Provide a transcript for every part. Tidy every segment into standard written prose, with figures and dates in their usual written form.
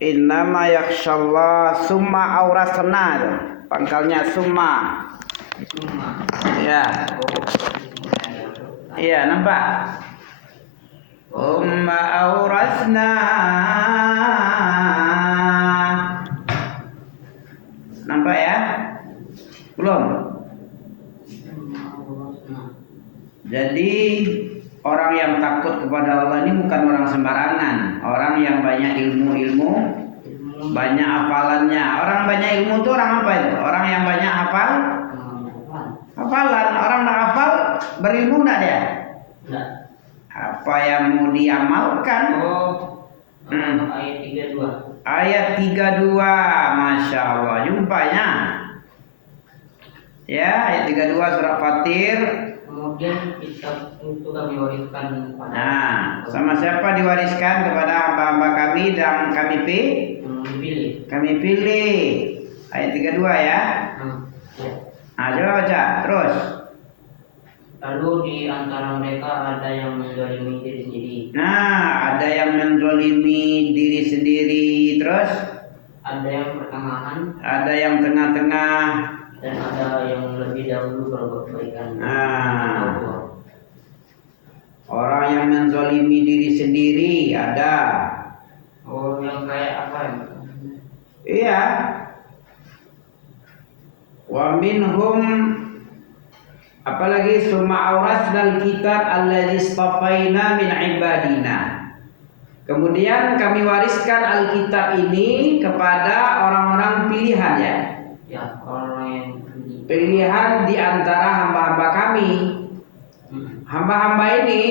Innama yakhshallah summa aurasna. Pangkalnya summa. Ya. Iya, nampak? Umma aurasna. Nampak ya? Belum? Jadi orang yang takut kepada Allah ini bukan orang sembarangan. Orang yang banyak ilmu, banyak hafalannya. Orang banyak ilmu itu orang apa itu? Orang yang banyak hafalan. Orang yang hafal berilmu enggak dia? Enggak. Apa yang mau diamalkan? Ayat 32. Ayat 32, Masya Allah, jumpanya. Ya, ayat 32 surah Fatir. Kemudian kitab itu kami wariskan kepada. Nah, sama siapa diwariskan? Kepada hamba-hamba kami dan kami pilih. Kami pilih. Ayat 32 ya. Ya. Nah, coba baca terus. Lalu di antara mereka ada yang menzalimi diri sendiri. Nah, ada yang menzalimi diri sendiri. Terus ada yang pertengahan. Ada yang tengah-tengah. Dan ada yang lebih dahulu berbuat kebaikan. Nah, orang yang menzalimi diri sendiri ada. Oh, yang kayak apa ya? Iya. Wa minhum, apalagi summa aurasnal kitab allazi istafaina min ibadina. Kemudian kami wariskan Alkitab ini kepada orang-orang pilihan ya. Ya, orang yang pilihan di antara hamba-hamba kami. Hamba-hamba ini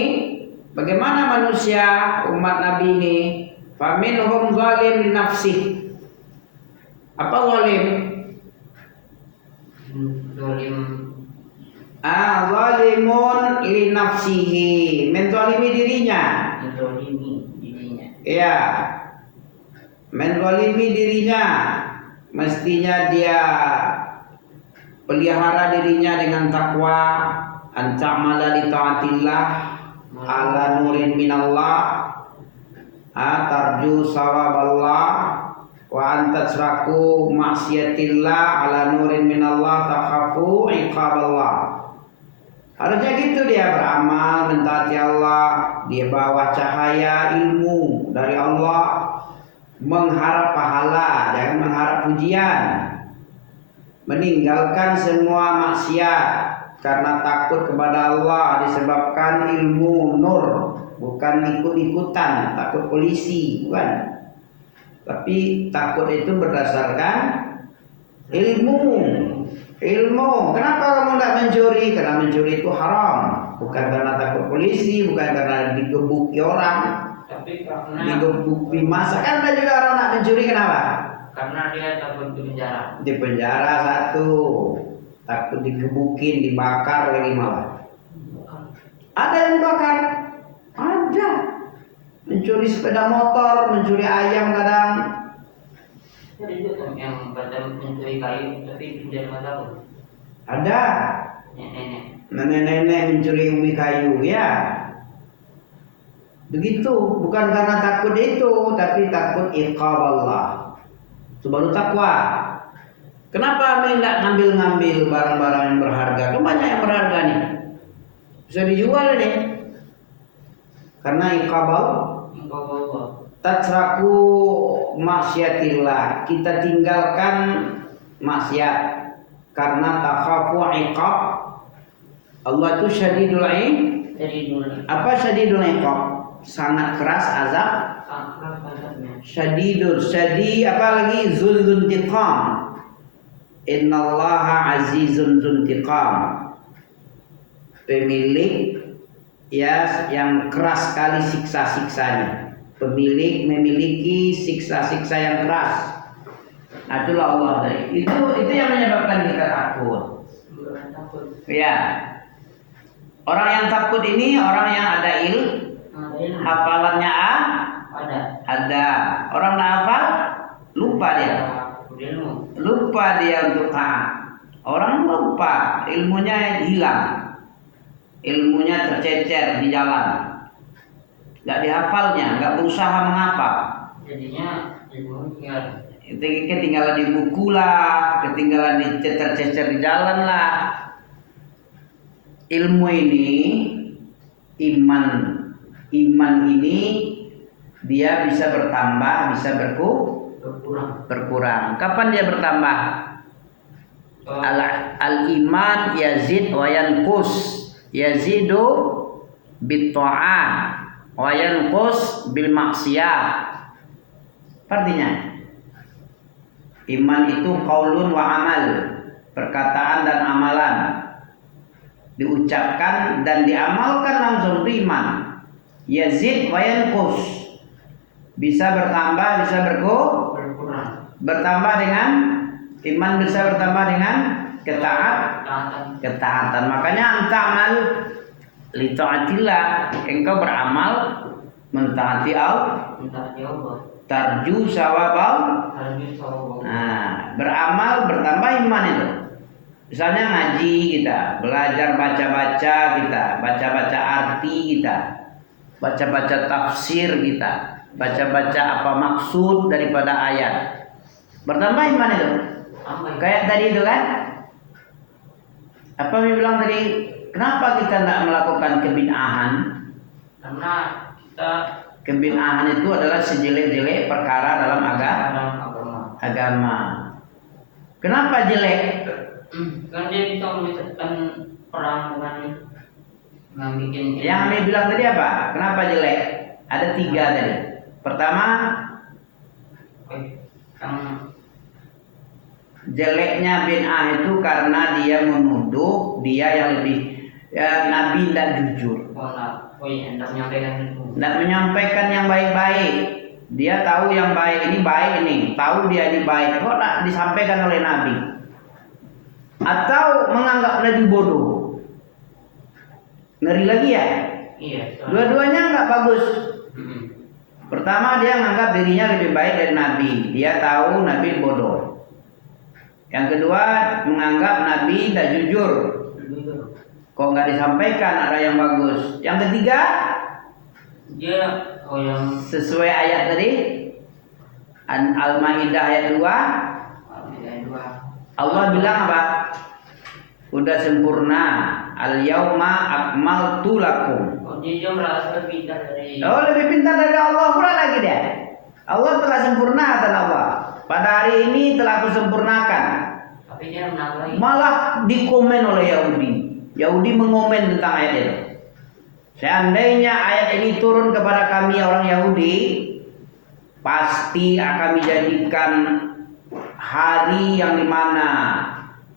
bagaimana manusia umat Nabi ini? Faminhum zalim li nafsi. Apa zalim? Zalimun li nafsihi, menzalimi dirinya. Iya. Menzalimi dirinya. Mestinya dia pelihara dirinya dengan takwa, anta'mala li ta'atillah ala nurin minallah, tarju sawaballah, wa antasraku maksiatillah ala nurin minallah, takhafu iqaballah. Harusnya gitu dia beramal, mentaati Allah, dia bawa cahaya ilmu dari Allah, mengharap pahala, jangan mengharap pujian. Meninggalkan semua maksiat karena takut kepada Allah disebabkan ilmu nur, bukan ikut-ikutan, takut polisi, bukan. Tapi takut itu berdasarkan ilmu. Kenapa kamu tidak mencuri? Karena mencuri itu haram, bukan karena takut polisi, bukan karena digebuki orang, digebuki masa. Kan ada juga orang nak mencuri, kenapa? Karena dia takut di penjara. Di penjara satu, takut digebukin, dibakar lagi malah. Ada yang bakar, ada. Mencuri sepeda motor, mencuri ayam kadang. Jadi itu yang pada mencuri kayu, tapi dia nggak tahu. Ada. Nenek-nenek mencuri ubi kayu, ya. Begitu, bukan karena takut itu, tapi takut iqab Allah. Itu baru takwa. Kenapa kami tidak ngambil barang-barang yang berharga? Kan banyak yang berharga nih, bisa dijual nih. Karena iqab Allah. Tatraku maksiatillah, kita tinggalkan maksiat karena takhafu iqab Allah. Itu syadidul iqab. Apa syadidul iqab? Sangat keras azab. Syadidur, apa lagi? Zulzuntiqam. Innallaha azizun zuntiqam. Pemilik ya yang keras sekali siksa-siksanya. Pemilik memiliki siksa-siksa yang keras. Nah, itulah Allah dari. Itu yang menyebabkan kita takut. Ya. Orang yang takut ini orang yang ada hafalannya ada. Orang tak hafal lupa dia. Lupa dia untuk taat. Orang lupa, ilmunya hilang. Ilmunya tercecer di jalan. Enggak dihafalnya, enggak berusaha menghafal. jadinya ilmu tinggal Ketinggalan di buku lah, ketinggalan di cecer-cecer di jalan lah. Ilmu ini, iman ini dia bisa bertambah, bisa berkurang. Kapan dia bertambah? Al-iman yazid wa yanqus. Yazidu bit ta'ah wa yanqus bil maksiyah. Artinya iman itu qaulun wa amal, perkataan dan amalan. Diucapkan dan diamalkan langsung itu iman. Yazid wa yanqus. Bisa bertambah, bisa berkurang. Bertambah dengan iman, bisa bertambah dengan ketaatan. Makanya antamal li taatillah, engkau beramal mentaati Allah. Tarju sawabal. Nah, beramal bertambah iman itu. Misalnya ngaji kita, belajar baca-baca kita, baca-baca arti kita, baca-baca tafsir kita, baca-baca apa maksud daripada ayat. Bertambah iman itu. Kayak tadi itu kan? Apa yang bilang tadi? Kenapa kita tidak melakukan kebid'ahan? Karena kita Kebid'ahan itu adalah sejelek-jelek perkara dalam agama. Kenapa jelek? Kan dia bisa menyebutkan perang dengan yang bikin Yang Ami bilang tadi apa? Kenapa jelek? Ada 3 tadi. Pertama, jeleknya bid'ah itu karena dia menuduh dia yang lebih Nabi tidak jujur. Tidak menyampaikan yang baik-baik. Dia tahu yang baik ini baik ini, tahu dia ini baik, kok tidak disampaikan oleh Nabi? Atau menganggap Nabi bodoh? Ngeri lagi ya? Iya. Dua-duanya nggak bagus. Pertama, dia menganggap dirinya lebih baik dari Nabi. Dia tahu Nabi bodoh. Yang kedua, menganggap Nabi tidak jujur. Kok nggak disampaikan ada yang bagus? Yang ketiga, dia yang sesuai ayat tadi, Al-Maidah ayat 2, Allah bilang apa? Udah sempurna. Al-yauma akmaltu lakum. Dia merasa lebih pintar dari lebih pintar dari Allah pula lagi dia. Allah telah sempurna, kata Allah. Pada hari ini telah kusempurnakan. Tapi dia menang lagi. Malah dikomen oleh Yahudi. Yahudi mengomen tentang ayat itu. Seandainya ayat ini turun kepada kami orang Yahudi, pasti akan dijadikan hari yang dimana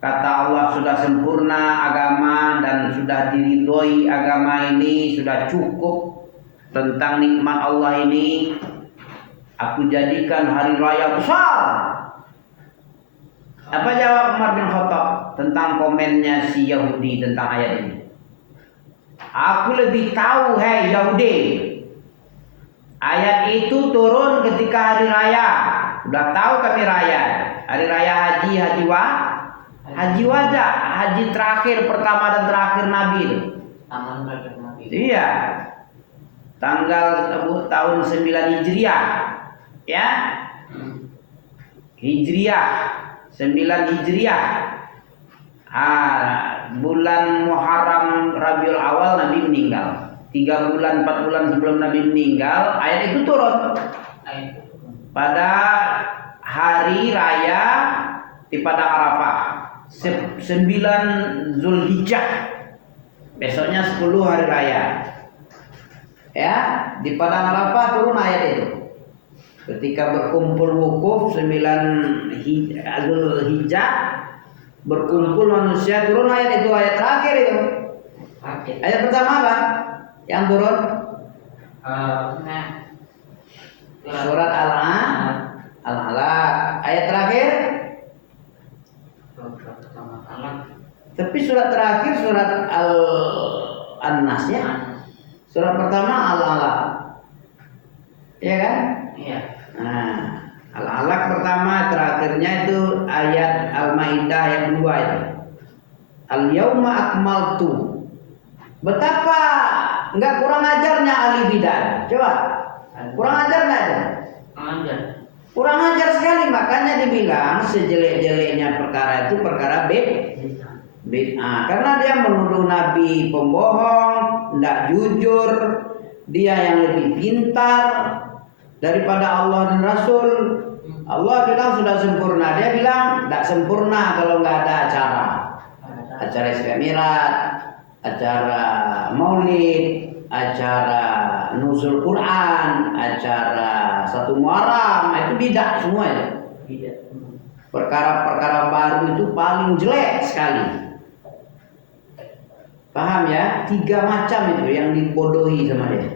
kata Allah sudah sempurna agama dan sudah diridhoi agama ini, sudah cukup tentang nikmat Allah ini. Aku jadikan hari raya besar. Apa jawab Umar bin Khattab tentang komennya si Yahudi tentang ayat ini? Aku lebih tahu, hei Yahudi. Ayat itu turun ketika hari raya. Udah tahu kami raya. Hari raya haji wada, haji terakhir pertama dan terakhir Nabi itu. Iya. Tanggal tahun 9 Hijriah. Ya. Hijriah 9 Hijriah. Bulan Muharram Rabiul Awal Nabi meninggal. 3 bulan 4 bulan sebelum Nabi meninggal, ayat itu turun. Pada hari raya di Padang Arafah 9 Zulhijjah. Besoknya 10 hari raya. Ya, di Padang Arafah turun ayat itu. Ketika berkumpul wukuf 9 Zulhijjah, berkumpul manusia, turun ayat itu, ayat terakhir itu. Ayat pertama apa yang turun? Surat Al-Alaq. Ayat terakhir? Tapi surat terakhir surat An-Nas ya. Surat pertama Al-Alaq. Iya kan? Iya. Nah, Al-Alaq pertama, terakhirnya itu ayat Al-Maidah ayat 2 itu. Al-yauma akmaltu. Betapa enggak kurang ajarnya ahli bidah. Coba. Kurang ajar enggak itu? Ajar. Kurang ajar sekali, makanya dibilang sejelek-jeleknya perkara itu perkara bid'ah. Karena dia menuduh Nabi pembohong, tidak jujur, dia yang lebih pintar daripada Allah dan Rasul. Allah bilang sudah sempurna, dia bilang tidak sempurna kalau nggak ada acara Isra Mi'raj, acara Maulid, acara nuzul Quran, acara satu Muharram, itu bid'ah semua itu. Perkara-perkara baru itu paling jelek sekali. Paham ya? 3 macam itu yang dibodohi sama dia.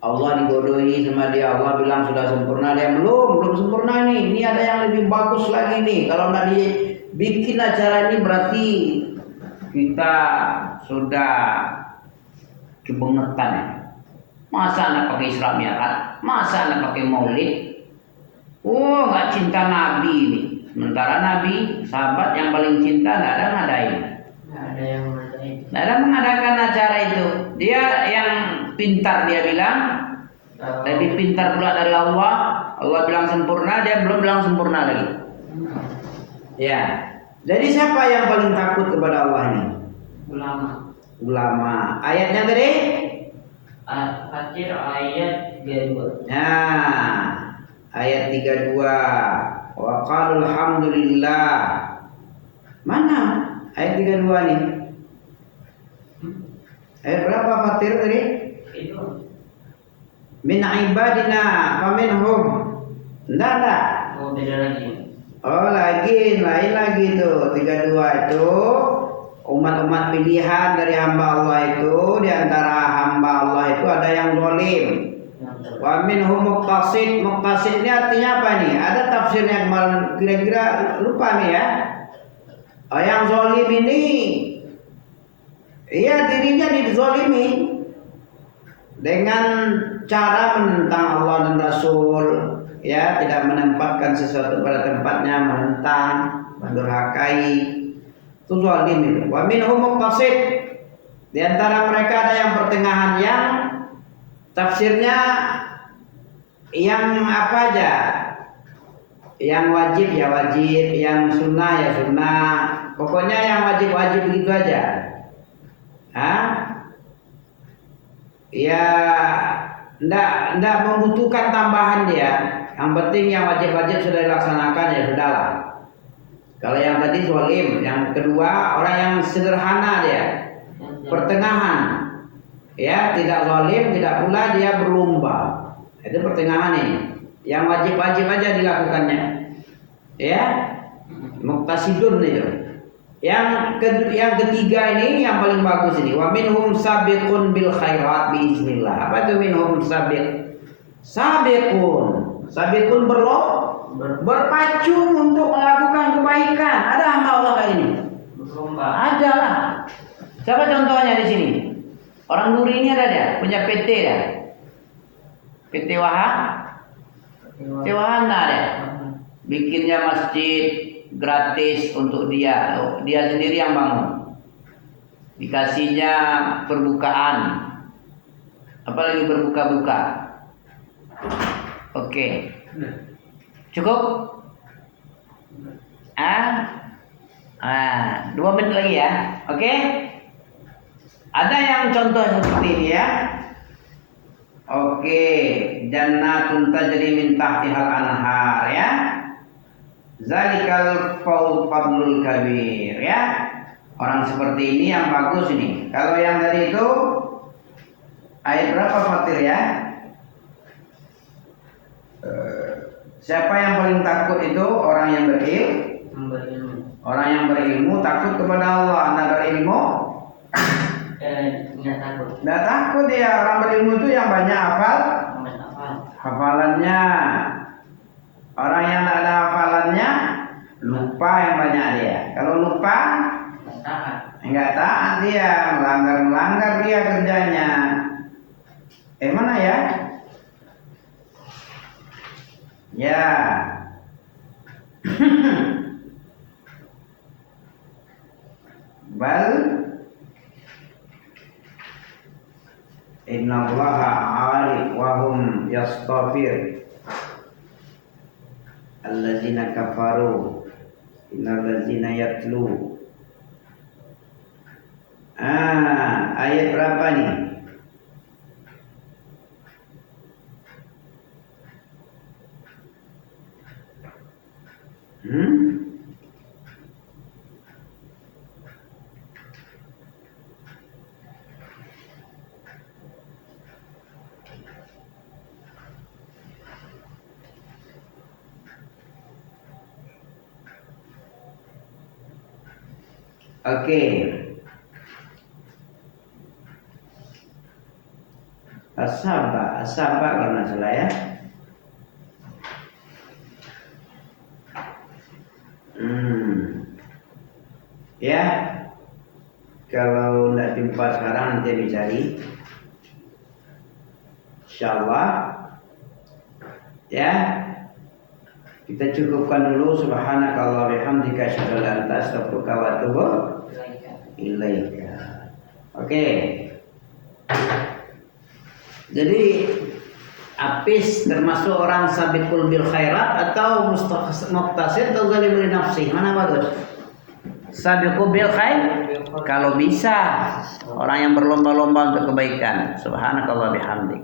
Allah dibodohi sama dia. Allah bilang sudah sempurna, dia belum sempurna nih. Ini ada yang lebih bagus lagi nih. Kalau nggak dibikin acara ini berarti kita sudah kebangetan ya. Masa anak pakai Isra Mi'raj? Masa anak pakai Maulid? Oh, nggak cinta Nabi ini. Sementara Nabi, sahabat yang paling cinta, nggak ada ngadain. Nggak ada mengadakan acara itu. Dia yang pintar, dia bilang lebih pintar pula dari Allah. Allah bilang sempurna, dia belum bilang sempurna lagi. Ya. Jadi siapa yang paling takut kepada Allah ini? Ulama. Ayatnya tadi? Fatir ayat 32. Nah, ayat 32. Wa qalu alhamdulillah. Mana ayat 32 nih? Ayat berapa Fatir tadi? Itu. Min ibadina faminhum. Enggak. Oh, beda lagi. Oh, lain lagi tuh. 32 itu umat-umat pilihan dari hamba Allah itu. Di antara hamba Allah itu ada yang zalim. Wa minhum muqtasid. Muqtasid ini artinya apa nih? Ada tafsirnya kemarin, kira-kira lupa nih ya. Yang zalim ini dirinya dizalimi dengan cara menentang Allah dan Rasul, ya, tidak menempatkan sesuatu pada tempatnya, menentang, mendurhakai. Itu zalim itu. Wa minhum muqtasid. Di antara mereka ada yang pertengahan, yang tafsirnya yang apa aja, yang wajib ya wajib, yang sunnah ya sunnah, pokoknya yang wajib begitu aja. Ya, ndak membutuhkan tambahan dia. Yang penting yang wajib sudah dilaksanakan, ya sudahlah. Kalau yang tadi zalim, yang kedua orang yang sederhana dia, pertengahan. Ya, tidak zalim, tidak pula dia berlomba. Itu pertengahan ini. Yang wajib aja dilakukannya. Ya, muqtasidun itu. Yang ketiga ini yang paling bagus ini. Wa minhum sabiqun bil khairat biiznillah. Apa itu minhum sabiq? Sabiqun berpacu untuk melakukan kebaikan. Ada hamba Allah kayak ini? Ada lah. Siapa contohnya di sini? Orang Duri ini ada dia, punya PT dia. PT Wahana dia. Bikinnya masjid gratis untuk dia sendiri yang bangun. Dikasihnya perbukaan, apalagi berbuka-buka. Oke. Cukup? 2 menit lagi ya. Oke. Ada yang contoh seperti ini ya. Oke, jannatun tajri min tahtihal anhar ya. Zalikal fadlul kabir ya. Orang seperti ini yang bagus ini. Kalau yang tadi itu ayat berapa Fatir ya? Siapa yang paling takut itu? Orang yang berilmu. Orang yang berilmu takut kepada Allah. Anda berilmu? Tidak takut dia. Orang berilmu itu yang banyak hafalannya. Orang yang tidak ada hafalannya lupa yang banyak dia. Kalau lupa enggak taat dia, melanggar dia kerjanya. Mana ya? Ya. Bal innallaha 'alif wa hum yastafir. allazina kafaru innal ladzina yatlu. Ayat berapa nih? Oke. Asaba kalau nggak salah ya. Ya, kalau nggak jumpa sekarang nanti dicari. Insyaallah. Ya, kita cukupkan dulu. Subhanakallah bihamdika asyhadu an la ilaha illa anta astaghfiruka wa atubu ilaika. Oke. Jadi Apis termasuk orang sabiqul bil khairat atau muqtasid atau zalim li nafsi? Mana bagus? Sabiqul bil khair kalau bisa orang yang berlomba-lomba untuk kebaikan. Subhanakallah bihamdik.